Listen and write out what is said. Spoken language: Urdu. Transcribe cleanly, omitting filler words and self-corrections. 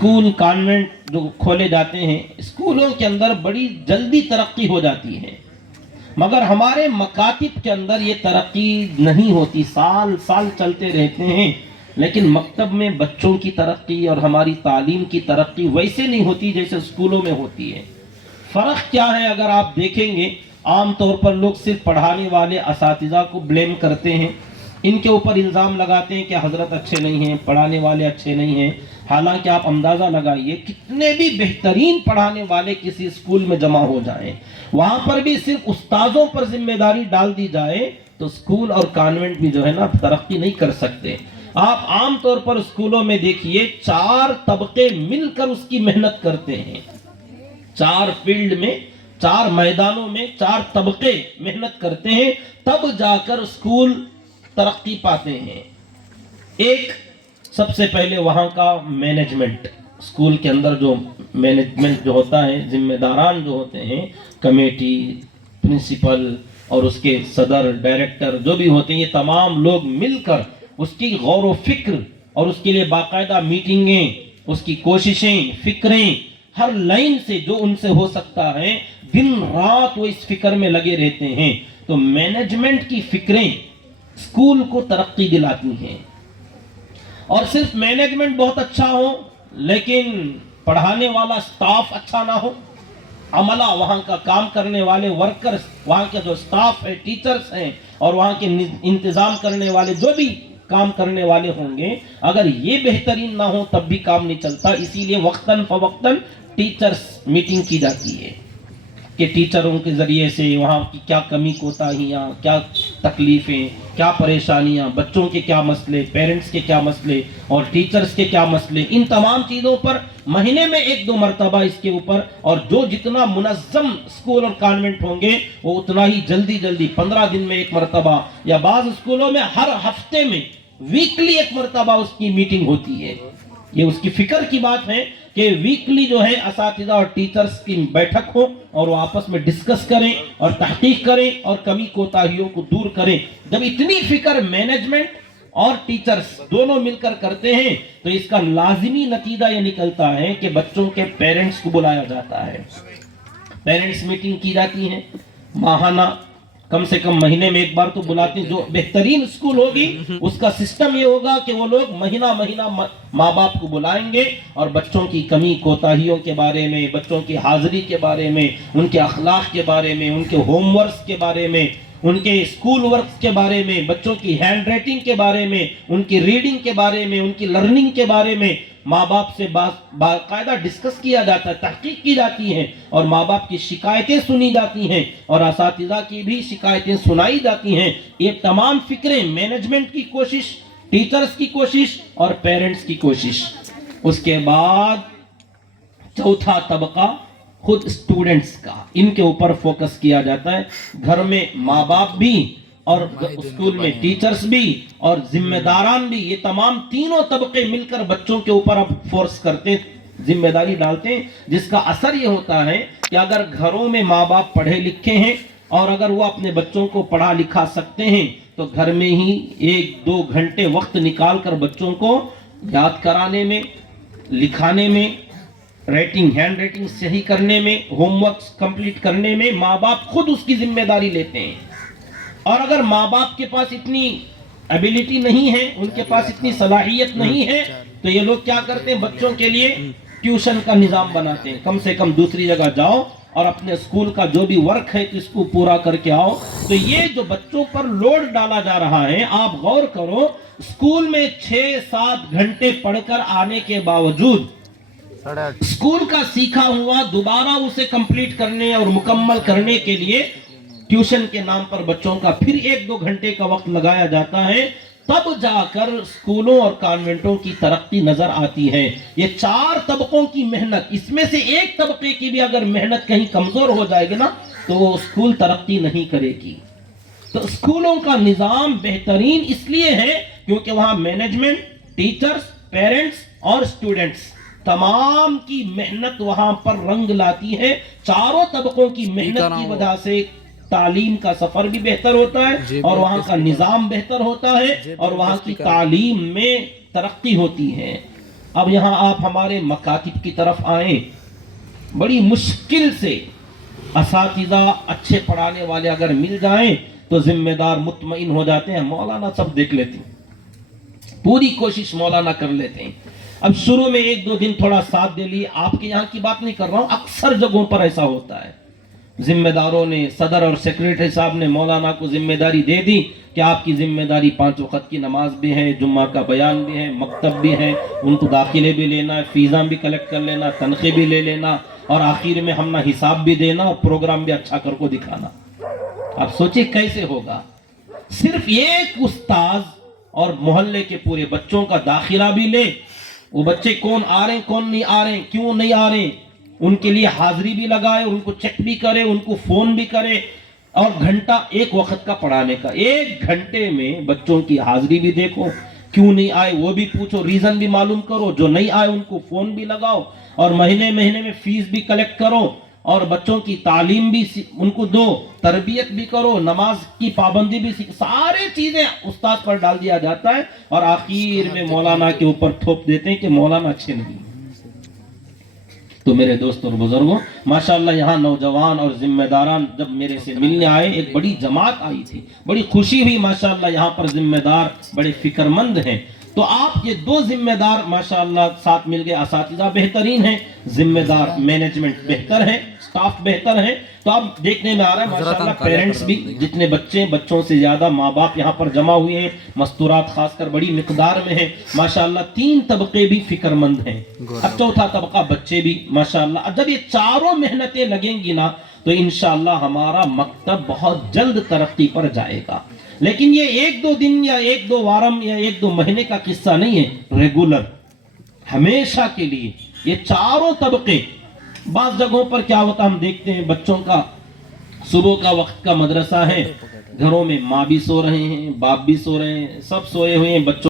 اسکول کانوینٹ جو کھولے جاتے ہیں، اسکولوں کے اندر بڑی جلدی ترقی ہو جاتی ہے، مگر ہمارے مکاتب کے اندر یہ ترقی نہیں ہوتی، سال سال چلتے رہتے ہیں، لیکن مکتب میں بچوں کی ترقی اور ہماری تعلیم کی ترقی ویسے نہیں ہوتی جیسے اسکولوں میں ہوتی ہے۔ فرق کیا ہے اگر آپ دیکھیں گے، عام طور پر لوگ صرف پڑھانے والے اساتذہ کو بلیم کرتے ہیں، ان کے اوپر الزام لگاتے ہیں کہ حضرت اچھے نہیں ہیں، پڑھانے والے اچھے نہیں ہیں، حالانکہ آپ اندازہ لگائیے کتنے بھی بہترین پڑھانے والے کسی اسکول میں جمع ہو جائیں، وہاں پر بھی صرف استاذوں پر ذمہ داری ڈال دی جائے تو اسکول اور کانوینٹ بھی جو ہے نا ترقی نہیں کر سکتے۔ آپ عام طور پر اسکولوں میں دیکھیے 4 طبقے مل کر اس کی محنت کرتے ہیں، 4 فیلڈ میں، 4 میدانوں میں 4 طبقے محنت کرتے ہیں، تب جا کر اسکول ترقی پاتے ہیں۔ ایک سب سے پہلے وہاں کا مینجمنٹ، اسکول کے اندر جو مینجمنٹ جو ہوتا ہے، ذمہ داران جو ہوتے ہیں، کمیٹی، پرنسپل اور اس کے صدر، ڈائریکٹر جو بھی ہوتے ہیں، یہ تمام لوگ مل کر اس کی غور و فکر اور اس کے لیے باقاعدہ میٹنگیں، اس کی کوششیں، فکریں، ہر لائن سے جو ان سے ہو سکتا ہے دن رات وہ اس فکر میں لگے رہتے ہیں۔ تو مینجمنٹ کی فکریں اسکول کو ترقی دلاتی ہیں، اور صرف مینجمنٹ بہت اچھا ہو لیکن پڑھانے والا سٹاف اچھا نہ ہو، عملہ وہاں کا کام کرنے والے ورکرز، وہاں کے جو سٹاف ہے، ٹیچرز ہیں، اور وہاں کے انتظام کرنے والے جو بھی کام کرنے والے ہوں گے، اگر یہ بہترین نہ ہو تب بھی کام نہیں چلتا۔ اسی لیے وقتاً فوقتاً ٹیچرز میٹنگ کی جاتی ہے کہ ٹیچروں کے ذریعے سے وہاں کی کیا کمی کوتاہیاں، کیا تکلیفیں، کیا پریشانیاں، بچوں کے کیا مسئلے، پیرنٹس کے کیا مسئلے اور ٹیچرز کے کیا مسئلے، ان تمام چیزوں پر مہینے میں 1-2 مرتبہ اس کے اوپر، اور جو جتنا منظم اسکول اور کانوینٹ ہوں گے وہ اتنا ہی جلدی 15 دن میں 1 مرتبہ، یا بعض اسکولوں میں ہر ہفتے میں ویکلی 1 مرتبہ اس کی میٹنگ ہوتی ہے۔ یہ اس کی فکر کی بات ہے کہ ویکلی جو ہے اساتذہ اور ٹیچرز کی بیٹھک ہو اور وہ آپس میں ڈسکس کریں اور تحقیق کریں اور کمی کوتاہیوں کو دور کریں۔ جب اتنی فکر مینجمنٹ اور ٹیچرز دونوں مل کر کرتے ہیں تو اس کا لازمی نتیجہ یہ نکلتا ہے کہ بچوں کے پیرنٹس کو بلایا جاتا ہے، پیرنٹس میٹنگ کی جاتی ہے ماہانہ، کم سے کم مہینے میں 1 بار تو بلاتے ہیں۔ جو بہترین اسکول ہوگی اس کا سسٹم یہ ہوگا کہ وہ لوگ مہینہ ماں باپ کو بلائیں گے اور بچوں کی کمی کوتاہیوں کے بارے میں، بچوں کی حاضری کے بارے میں، ان کے اخلاق کے بارے میں، ان کے ہوم ورکس کے بارے میں، ان کے اسکول ورکس کے بارے میں، بچوں کی ہینڈ رائٹنگ کے بارے میں، ان کی ریڈنگ کے بارے میں، ان کی لرننگ کے بارے میں ماں باپ سے باقاعدہ ڈسکس کیا جاتا ہے، تحقیق کی جاتی ہے، اور ماں باپ کی شکایتیں سنی جاتی ہیں اور اساتذہ کی بھی شکایتیں سنائی جاتی ہیں۔ یہ تمام فکریں، مینجمنٹ کی کوشش، ٹیچرز کی کوشش اور پیرنٹس کی کوشش۔ اس کے بعد چوتھا طبقہ خود اسٹوڈنٹس کا، ان کے اوپر فوکس کیا جاتا ہے۔ گھر میں ماں باپ بھی اور اسکول میں ٹیچرز بھی اور ذمہ داران بھی، یہ تمام تینوں طبقے مل کر بچوں کے اوپر اب فورس کرتے ہیں، ذمہ داری ڈالتے ہیں، جس کا اثر یہ ہوتا ہے کہ اگر گھروں میں ماں باپ پڑھے لکھے ہیں اور اگر وہ اپنے بچوں کو پڑھا لکھا سکتے ہیں تو گھر میں ہی 1-2 گھنٹے وقت نکال کر بچوں کو یاد کرانے میں، لکھانے میں، رائٹنگ، ہینڈ رائٹنگ صحیح کرنے میں، ہوم ورکس کمپلیٹ کرنے میں ماں باپ خود اس کی ذمہ داری لیتے ہیں۔ اور اگر ماں باپ کے پاس اتنی ایبیلٹی نہیں ہے، ان کے پاس اتنی صلاحیت نہیں ہے، تو یہ لوگ کیا کرتے ہیں، بچوں کے لیے ٹیوشن کا نظام بناتے ہیں، کم سے کم دوسری جگہ جاؤ اور اپنے اسکول کا جو بھی ورک ہے اس کو پورا کر کے آؤ۔ تو یہ جو بچوں پر لوڈ ڈالا جا رہا ہے، آپ غور کرو، اسکول میں 6-7 گھنٹے پڑھ کر آنے کے باوجود اسکول کا سیکھا ہوا دوبارہ اسے کمپلیٹ کرنے اور مکمل کرنے کے لیے ٹیوشن کے نام پر بچوں کا پھر 1-2 گھنٹے کا وقت لگایا جاتا ہے، تب جا کر اسکولوں اور کانوینٹوں کی ترقی نظر آتی ہے۔ یہ 4 طبقوں کی محنت، اس میں سے ایک طبقے کی بھی اگر محنت کہیں کمزور ہو جائے گی نا تو وہ اسکول ترقی نہیں کرے گی۔ تو اسکولوں کا نظام بہترین اس لیے ہے کیونکہ وہاں مینجمنٹ، ٹیچرز، پیرنٹس اور اسٹوڈنٹس تمام کی محنت وہاں پر رنگ لاتی ہے۔ چاروں طبقوں کی محنت کی وجہ سے تعلیم کا سفر بھی بہتر ہوتا ہے اور وہاں کا نظام بہتر ہوتا ہے اور وہاں کی تعلیم میں ترقی ہوتی ہے۔ اب یہاں آپ ہمارے مکاتب کی طرف آئیں، بڑی مشکل سے اساتذہ اچھے پڑھانے والے اگر مل جائیں تو ذمہ دار مطمئن ہو جاتے ہیں، مولانا سب دیکھ لیتے ہیں، پوری کوشش مولانا کر لیتے ہیں۔ اب شروع میں ایک دو دن تھوڑا ساتھ دے لیے، آپ کے یہاں کی بات نہیں کر رہا ہوں، اکثر جگہوں پر ایسا ہوتا ہے، ذمہ داروں نے، صدر اور سیکریٹری صاحب نے مولانا کو ذمہ داری دے دی کہ آپ کی ذمہ داری 5 وقت کی نماز بھی ہے، جمعہ کا بیان بھی ہے، مکتب بھی ہے، ان کو داخلے بھی لینا ہے، فیساں بھی کلیکٹ کر لینا، تنخواہ بھی لے لینا، اور آخر میں ہم نہ حساب بھی دینا اور پروگرام بھی اچھا کر کو دکھانا۔ آپ سوچیں کیسے ہوگا؟ صرف ایک استاذ اور محلے کے پورے بچوں کا داخلہ بھی لے، وہ بچے کون آ رہے ہیں کون نہیں آ رہے ہیں، کیوں نہیں آ رہے ہیں، ان کے لیے حاضری بھی لگائے، ان کو چیک بھی کرے، ان کو فون بھی کرے، اور گھنٹہ ایک وقت کا پڑھانے کا، 1 گھنٹے میں بچوں کی حاضری بھی دیکھو، کیوں نہیں آئے وہ بھی پوچھو، ریزن بھی معلوم کرو، جو نہیں آئے ان کو فون بھی لگاؤ، اور مہینے میں فیس بھی کلیکٹ کرو، اور بچوں کی تعلیم بھی ان کو دو، تربیت بھی کرو، نماز کی پابندی بھی سارے چیزیں استاد پر ڈال دیا جاتا ہے، اور آخر میں مولانا کے اوپر تھوپ دیتے ہیں کہ مولانا اچھے نہیں۔ تو میرے دوست اور بزرگوں، ماشاءاللہ یہاں نوجوان اور ذمہ داران جب میرے سے ملنے آئے، ایک بڑی جماعت آئی تھی، بڑی خوشی ہوئی، ماشاءاللہ یہاں پر ذمہ دار بڑے فکر مند ہیں۔ تو آپ یہ 2 ذمہ دار ماشاءاللہ ساتھ مل گئے، اساتذہ بہترین ہیں، ذمہ دار مینجمنٹ بہتر ہے، سٹاف بہتر ہے۔ تو اب دیکھنے میں آ رہا ہے ماشاءاللہ پیرنٹس بھی، جتنے بچوں سے زیادہ ماں باپ یہاں پر جمع ہوئے ہیں، مستورات خاص کر بڑی مقدار میں ہیں ماشاءاللہ، 3 طبقے بھی فکر مند ہیں، اب 4تھا طبقہ بچے بھی ماشاءاللہ۔ جب یہ چاروں محنتیں لگیں گی نا تو انشاءاللہ ہمارا مکتب بہت جلد ترقی پر جائے گا۔ لیکن یہ 1-2 دن یا 1-2 وارم یا 1-2 مہینے کا قصہ نہیں ہے، ریگولر، ہمیشہ کے لیے یہ چاروں طبقے۔ بعض جگہوں پر کیا ہوتا ہم دیکھتے ہیں، بچوں کا صبح کا وقت کا مدرسہ ہے، گھروں میں ماں بھی سو رہے ہیں، باپ بھی سو رہے ہیں، سب سوئے ہوئے ہیں، بچوں